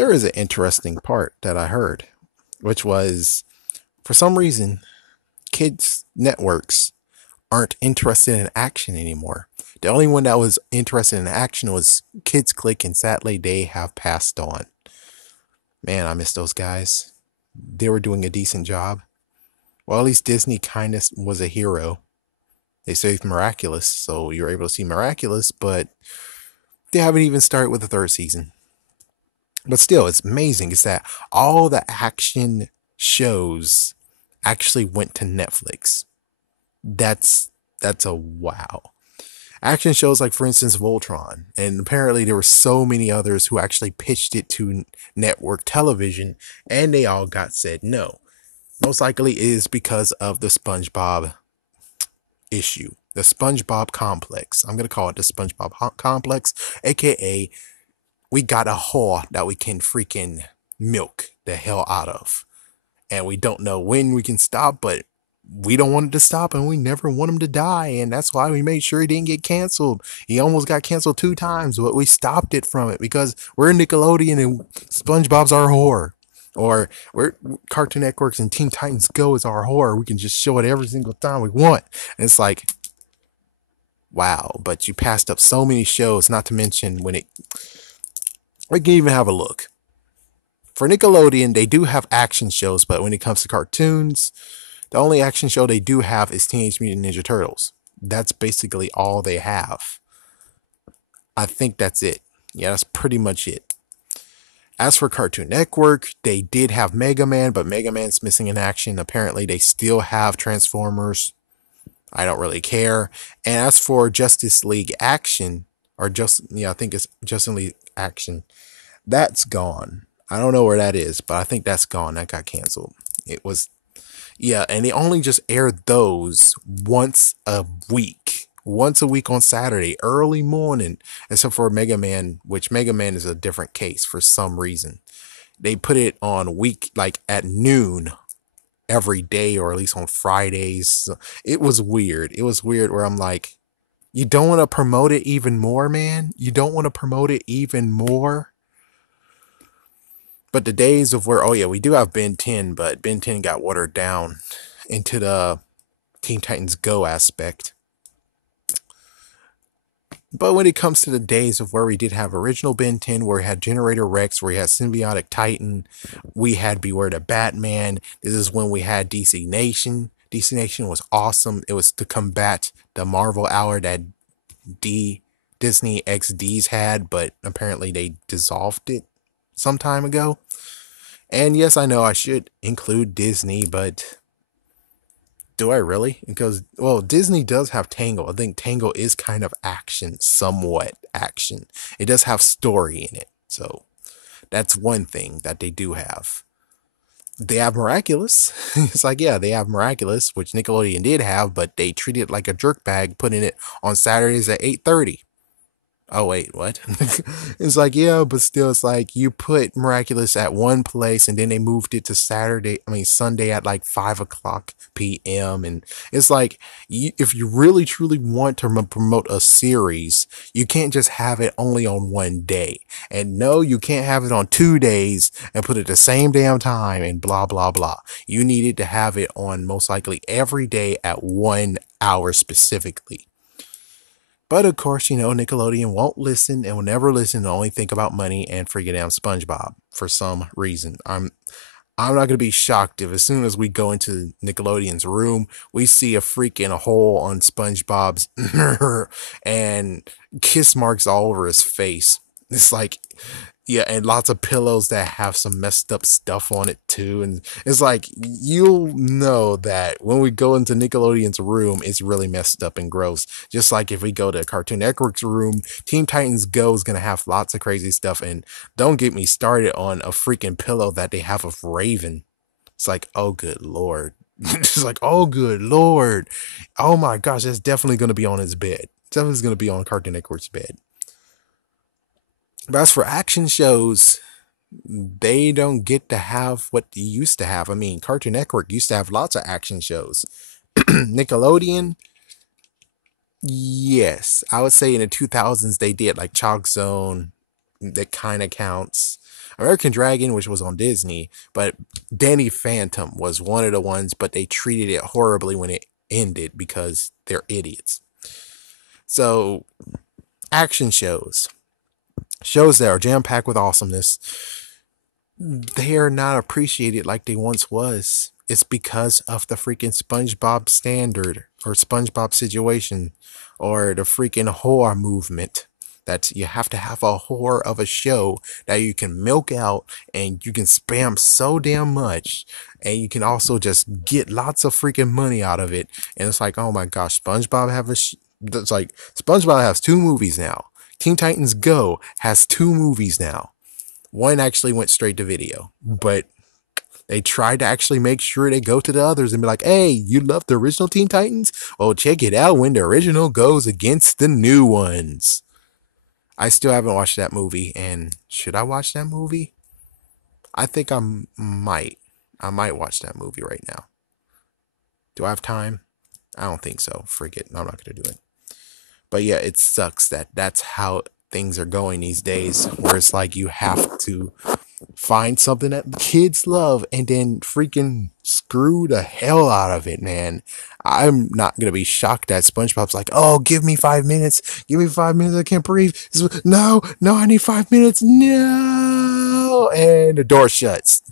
there is an interesting part that I heard, which was for some reason, kids' networks aren't interested in action anymore. The only one that was interested in action was Kids Click, and sadly, they have passed on. Man, I miss those guys. They were doing a decent job. Well, at least Disney kind of was a hero. They saved Miraculous, so you're able to see Miraculous, but they haven't even started with the third season. But still, it's amazing is that all the action shows actually went to Netflix. That's a wow. Action shows like, for instance, Voltron, and apparently there were so many others who actually pitched it to network television, and they all got said no. Most likely is because of the SpongeBob issue, the SpongeBob complex. I'm gonna call it the SpongeBob complex, aka we got a whore that we can freaking milk the hell out of, and we don't know when we can stop, but we don't want it to stop, and we never want him to die, and that's why we made sure he didn't get canceled. He almost got canceled 2 times, but we stopped it from it because we're Nickelodeon and SpongeBob's our whore. Or we're Cartoon Networks and Teen Titans Go is our horror. We can just show it every single time we want. And it's like, wow, but you passed up so many shows, not to mention when it we can even have a look. For Nickelodeon, they do have action shows, but when it comes to cartoons, the only action show they do have is Teenage Mutant Ninja Turtles. That's basically all they have. I think that's it. Yeah, that's pretty much it. As for Cartoon Network, they did have Mega Man, but Mega Man's missing in action. Apparently, they still have Transformers. I don't really care. And as for Justice League Action, or just, yeah, I think it's Justice League Action, that's gone. I don't know where that is, but I think that's gone. That got canceled. It was, yeah, and they only just aired those once a week. Once a week on Saturday, early morning, except for Mega Man, which Mega Man is a different case for some reason. They put it on week, like at noon every day, or at least on Fridays. It was weird. It was weird where I'm like, you don't want to promote it even more, man? You don't want to promote it even more? But the days of where, oh yeah, we do have Ben 10, but Ben 10 got watered down into the Teen Titans Go aspect. But when it comes to the days of where we did have original Ben 10, where we had Generator Rex, where we had Symbiotic Titan, we had Beware the Batman. This is when we had DC Nation. DC Nation was awesome. It was to combat the Marvel hour that Disney XDs had, but apparently they dissolved it some time ago. And yes, I know I should include Disney, but do I really? Because, well, Disney does have Tangle. I think Tangle is kind of action, somewhat action. It does have story in it. So that's one thing that they do have. They have Miraculous. It's like, yeah, they have Miraculous, which Nickelodeon did have, but they treated it like a jerk bag, putting it on Saturdays at 8:30. Oh wait, what? It's like, yeah, but still, it's like you put Miraculous at one place, and then they moved it to Sunday at like 5 o'clock p.m. And it's like, if you really truly want to promote a series, you can't just have it only on one day. And no, you can't have it on 2 days and put it the same damn time and blah blah blah. You needed to have it on most likely every day at 1 hour specifically. But of course, Nickelodeon won't listen and will never listen and only think about money and freaking out SpongeBob for some reason. I'm not gonna be shocked if as soon as we go into Nickelodeon's room, we see a freaking hole on SpongeBob's and kiss marks all over his face. It's like, yeah, and lots of pillows that have some messed up stuff on it too. And it's like, you'll know that when we go into Nickelodeon's room, it's really messed up and gross. Just like if we go to Cartoon Network's room, Teen Titans Go is gonna have lots of crazy stuff. And don't get me started on a freaking pillow that they have of Raven. It's like, oh good lord. It's like, oh good lord. Oh my gosh, that's definitely gonna be on his bed. Definitely gonna be on Cartoon Network's bed. But as for action shows, they don't get to have what they used to have. I mean, Cartoon Network used to have lots of action shows. Nickelodeon, yes, I would say in the 2000s they did like Chalk Zone, that kind of counts. American Dragon, which was on Disney, but Danny Phantom was one of the ones, but they treated it horribly when it ended because they're idiots. So, action shows that are jam packed with awesomeness, they are not appreciated like they once was. It's because of the freaking SpongeBob standard or SpongeBob situation or the freaking horror movement. That you have to have a horror of a show that you can milk out and you can spam so damn much, and you can also just get lots of freaking money out of it. And it's like, oh my gosh, SpongeBob have it's like SpongeBob has 2 movies now. Teen Titans Go has 2 movies now. One actually went straight to video, but they tried to actually make sure they go to the others and be like, hey, you love the original Teen Titans? Well, check it out when the original goes against the new ones. I still haven't watched that movie, and should I watch that movie? I think might. I might watch that movie right now. Do I have time? I don't think so. Forget. I'm not going to do it. But yeah, it sucks that that's how things are going these days, where it's like you have to find something that kids love and then freaking screw the hell out of it, man. I'm not gonna be shocked that SpongeBob's like, oh, give me 5 minutes, give me 5 minutes, I can't breathe. No, I need 5 minutes, no, and the door shuts.